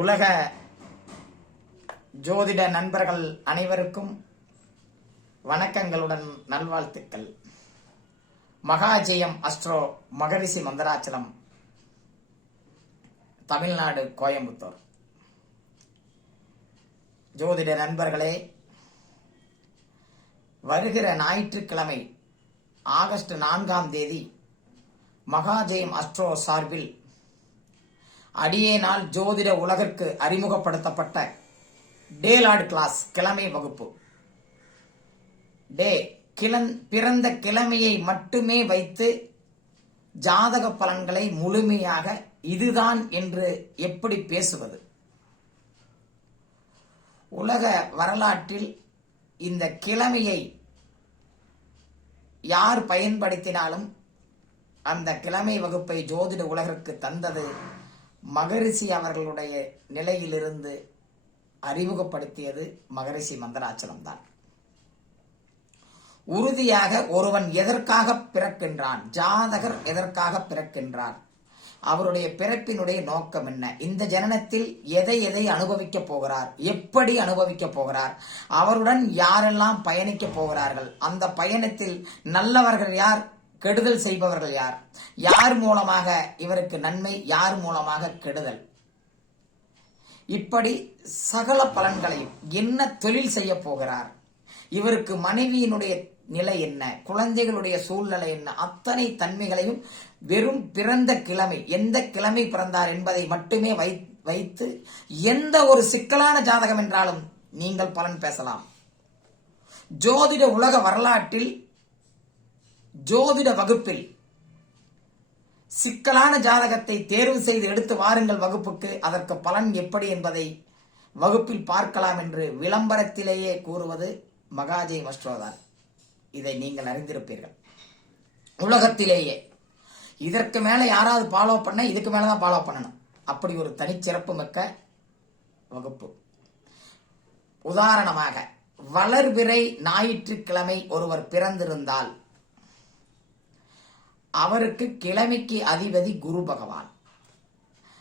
உலக ஜோதிட நண்பர்கள் அனைவருக்கும் வணக்கங்களுடன் நல்வாழ்த்துக்கள். மகாஜெயம் அஸ்ட்ரோ மகரிஷி மந்திராச்சலம், தமிழ்நாடு, கோயம்புத்தூர். ஜோதிட நண்பர்களே, வருகிற ஞாயிற்றுக்கிழமை ஆகஸ்ட் 4ஆம் தேதி மகாஜெயம் அஸ்ட்ரோ சார்பில் அடியேனால் ஜோதிட உலகிற்கு அறிமுகப்படுத்தப்பட்ட டேலாட் கிளாஸ் கிழமை வகுப்பு. பிறந்த கிழமையை மட்டுமே வைத்து ஜாதக பலன்களை முழுமையாக இதுதான் என்று எப்படி பேசுவது? உலக வரலாற்றில் இந்த கிழமையை யார் பயன்படுத்தினாலும் அந்த கிழமை வகுப்பை ஜோதிட உலகிற்கு தந்தது மகரிஷி அவர்களுடைய நிலையிலிருந்து அறிமுகப்படுத்தியது மகரிஷி மந்திராச்சலம் தான். உறுதியாக ஒருவன் எதற்காக பிறக்கின்றான், ஜாதகர் எதற்காக பிறக்கின்றார், அவருடைய பிறப்பினுடைய நோக்கம் என்ன, இந்த ஜனனத்தில் எதை எதை அனுபவிக்க போகிறார், எப்படி அனுபவிக்க போகிறார், அவருடன் யாரெல்லாம் பயணிக்க போகிறார்கள், அந்த பயணத்தில் நல்லவர்கள் யார், கெடுதல் செய்பவர்கள் யார், யார் மூலமாக இவருக்கு நன்மை, யார் மூலமாக கெடுதல், இப்படி சகல பலன்களையும், என்ன தொழில் செய்ய போகிறார், இவருக்கு மனைவியினுடைய நிலை என்ன, குழந்தைகளுடைய சூழ்நிலை என்ன, அத்தனை தன்மைகளையும் வெறும் பிறந்த கிழமை, எந்த கிழமை பிறந்தார் என்பதை மட்டுமே வைத்து எந்த ஒரு சிக்கலான ஜாதகம் என்றாலும் நீங்கள் பலன் பேசலாம். ஜோதிட உலக வரலாற்றில் ஜோதிட வகுப்பில் சிக்கலான ஜாதகத்தை தேர்வு செய்து எடுத்து வாருங்கள் வகுப்புக்கு, அதற்கு பலன் எப்படி என்பதை வகுப்பில் பார்க்கலாம் என்று விளம்பரத்திலேயே கூறுவது மகாஜெயம் அஸ்ட்ரோ தான். இதை நீங்கள் அறிந்திருப்பீர்கள். உலகத்திலேயே இதற்கு மேல யாராவது ஃபாலோ பண்ண, இதுக்கு மேலதான் ஃபாலோ பண்ணணும், அப்படி ஒரு தனிச்சிறப்பு மிக்க வகுப்பு. உதாரணமாக, வளர்பிறை ஞாயிற்றுக்கிழமை ஒருவர் பிறந்திருந்தால் அவருக்கு கிழமைக்கு அதிபதி குரு பகவான்.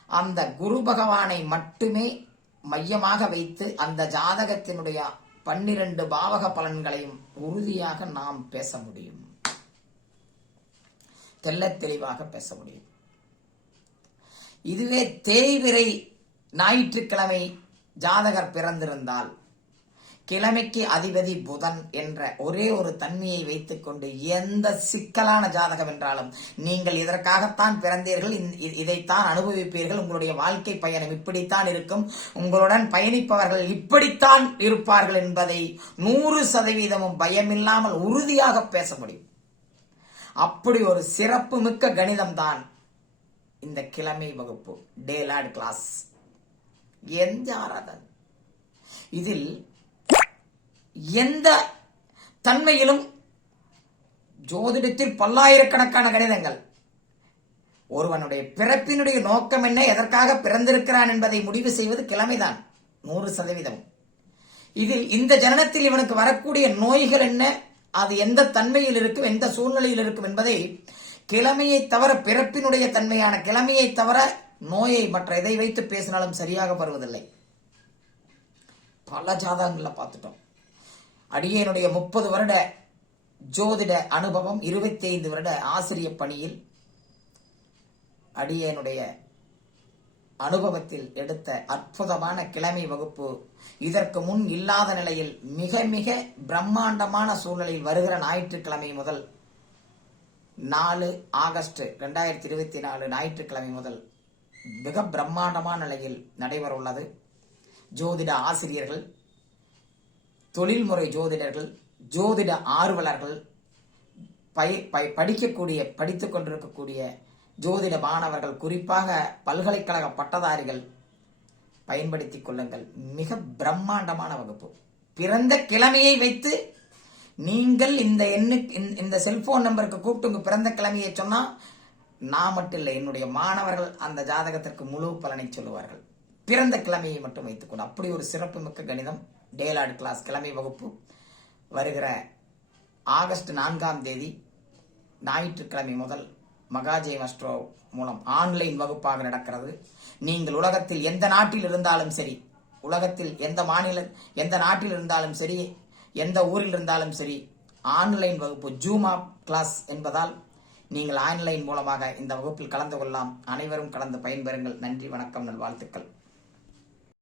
அந்த குரு பகவானை மட்டுமே மையமாக வைத்து அந்த ஜாதகத்தினுடைய 12 பாவக பலன்களையும் உறுதியாக நாம் பேச முடியும், தெள்ளத் தெளிவாக பேச முடியும். இதுவே தேய்பிறை ஞாயிற்றுக்கிழமை ஜாதகர் பிறந்திருந்தால் கிழமைக்கு அதிபதி புதன் என்ற ஒரே ஒரு தன்மையை வைத்துக் கொண்டு எந்த சிக்கலான ஜாதகம் என்றாலும் நீங்கள் இதற்காகத்தான் பிறந்தீர்கள், இதைத்தான் அனுபவிப்பீர்கள், உங்களுடைய வாழ்க்கை பயணம் இப்படித்தான் இருக்கும், உங்களுடன் பயணிப்பவர்கள் இப்படித்தான் இருப்பார்கள் என்பதை 100% பயமில்லாமல் உறுதியாக பேச முடியும். அப்படி ஒரு சிறப்பு மிக்க கணிதம் தான் இந்த கிழமை வகுப்பு, டேலாட் கிளாஸ். எந்த ஆராதனை, இதில் எந்த தன்மையிலும் ஜோதிடத்தில் பல்லாயிரக்கணக்கான கணிதங்கள், ஒருவனுடைய பிறப்பினுடைய நோக்கம் என்ன, எதற்காக பிறந்திருக்கிறான் என்பதை முடிவு செய்வது கிழமைதான் 100%. இதில் இந்த ஜனனத்தில் இவனுக்கு வரக்கூடிய நோய்கள் என்ன, அது எந்த தன்மையில் இருக்கும், எந்த சூழ்நிலையில் இருக்கும் என்பதை கிழமையை தவிர, பிறப்பினுடைய தன்மையான கிழமையை தவிர நோயை மற்ற எதை வைத்து பேசினாலும் சரியாக வருவதில்லை. பல ஜாதகங்களை பார்த்துட்டோம். அடியேனுடைய 30 வருட ஜோதிட அனுபவம், 25 வருட ஆசிரிய பணியில் அடியேனுடைய அனுபவத்தில் எடுத்த அற்புதமான கிழமை வகுப்பு இதற்கு முன் இல்லாத நிலையில் மிக மிக பிரம்மாண்டமான சூழ்நிலையில் வருகிற ஞாயிற்றுக்கிழமை முதல் 4 ஆகஸ்ட் 2024 ஞாயிற்றுக்கிழமை முதல் மிக பிரம்மாண்டமான நிலையில் நடைபெற உள்ளது. ஜோதிட ஆசிரியர்கள், தொழில்முறை ஜோதிடர்கள், ஜோதிட ஆர்வலர்கள், படித்துக் கொண்டிருக்கக்கூடிய ஜோதிட மாணவர்கள், குறிப்பாக பல்கலைக்கழக பட்டதாரிகள் பயன்படுத்திக் கொள்ளுங்கள். மிக பிரம்மாண்டமான வகுப்பு. பிறந்த கிழமையை வைத்து நீங்கள் இந்த செல்போன் நம்பருக்கு கூப்பிட்டு உங்க பிறந்த கிழமையை சொன்னா, நான் மட்டும் இல்லை, என்னுடைய மாணவர்கள் அந்த ஜாதகத்திற்கு முழு பலனை சொல்லுவார்கள். பிறந்த கிழமையை மட்டும் வைத்துக்கொண்டு அப்படி ஒரு சிறப்பு மிக்க கணிதம் டேலாட் கிளாஸ் கிழமை வகுப்பு வருகிற ஆகஸ்ட் 4ஆம் தேதி ஞாயிற்றுக்கிழமை முதல் மகாஜே மஸ்ட்ரோ மூலம் ஆன்லைன் வகுப்பாக நடக்கிறது. நீங்கள் உலகத்தில் எந்த நாட்டில் இருந்தாலும் சரி, உலகத்தில் எந்த நாட்டில் இருந்தாலும் சரி, எந்த ஊரில் இருந்தாலும் சரி, ஆன்லைன் வகுப்பு ஜூம் ஆப் கிளாஸ் என்பதால் நீங்கள் ஆன்லைன் மூலமாக இந்த வகுப்பில் கலந்து கொள்ளலாம். அனைவரும் கலந்து பயன்பெறுங்கள். நன்றி, வணக்கம், நல்வாழ்த்துக்கள்.